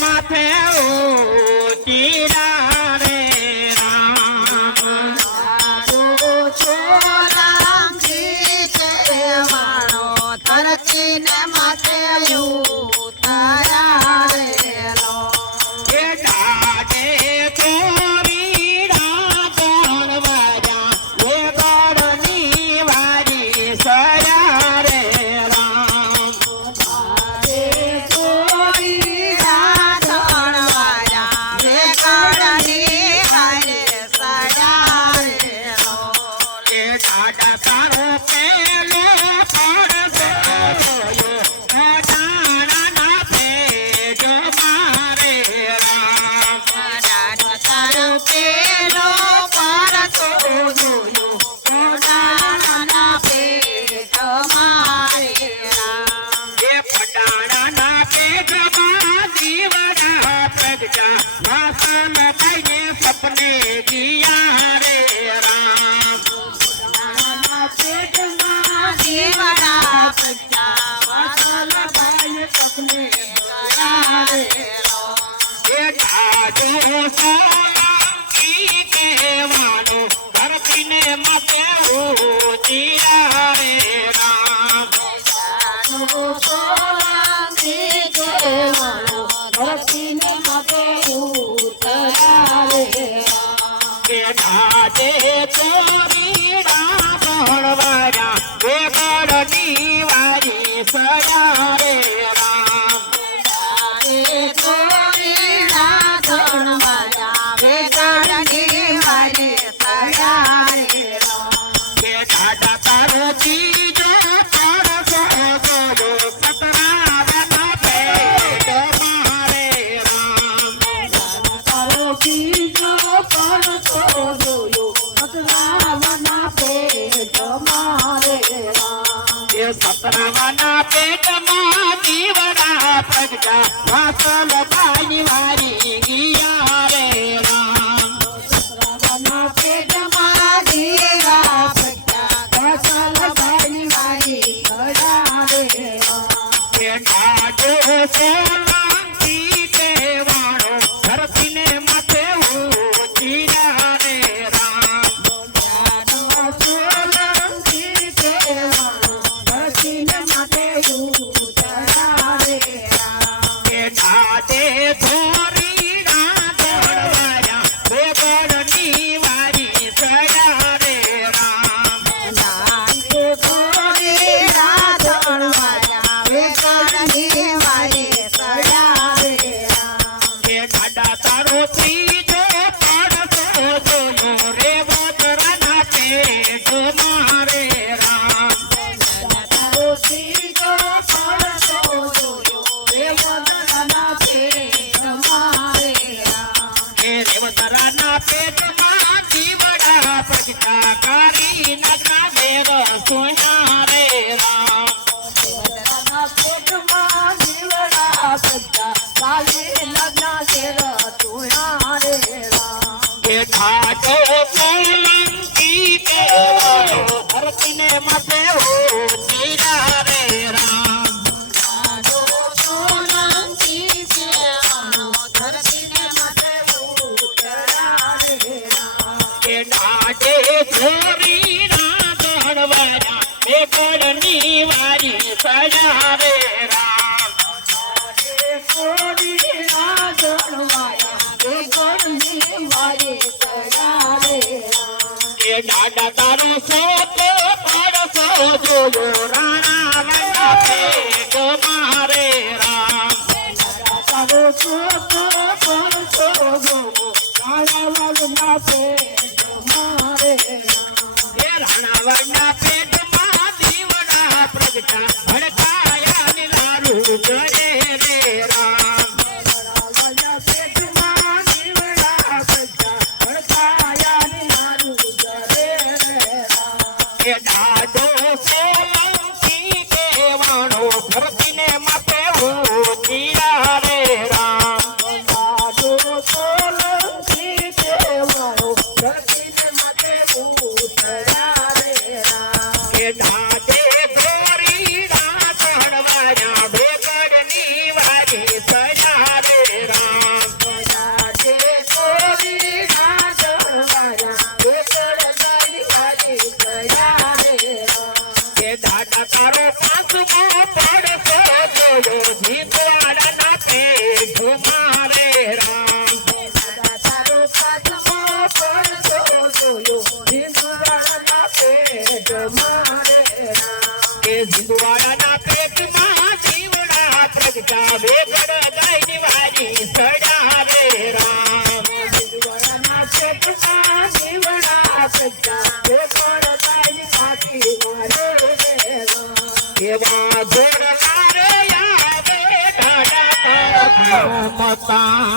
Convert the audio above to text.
માથે થઈને સપને જીયા રે રામ પેટમાં દીવડા વાસલ ભાઈ સપને ગયા રેલો. એ ડાડો સોલંકી કહેવાનો ધરતીને મતે ઉજીરા રે ડાડે ચોરીડા એ ગળની વારી સયા એ સતરાવના પેટમાં દીવડા પ્રગટા. વાસલ ભાઈ વારી ગયા રે રામ રેવતરાના પેટમાં જીવડા પ્રગટા કરી નાગના વેર સોયા રે રામ વદનના પેટમાં જીવડા સજ્જા કાલી લગ્ન શેર તુણા રે રામ. કે સોલંકી કેવાયો ધરતીને માથે ડાડે છોરી ના દોડવાયા બેગડની વારી સયા રે રામ એ કોડી રાધણ વાયા વેગણની વારે સડા રે રામ. કે ડાડા તારો સોતો પડસો જોયો રાણા વાલા પેટ મારે રામ તારો પડતો ગોગો કાળા વાલના પેટ મારે રામ. એ રાણાવાના જીતવાડાના પેટમાં જીવડા પ્રગટા વેગડ ગાયની વાજી સડા રે રામ હિંદુરાના પેટમાં જીવડા એ પડતાની પાછી મારે એવા જોડલા રે આવે ઢાડા મતા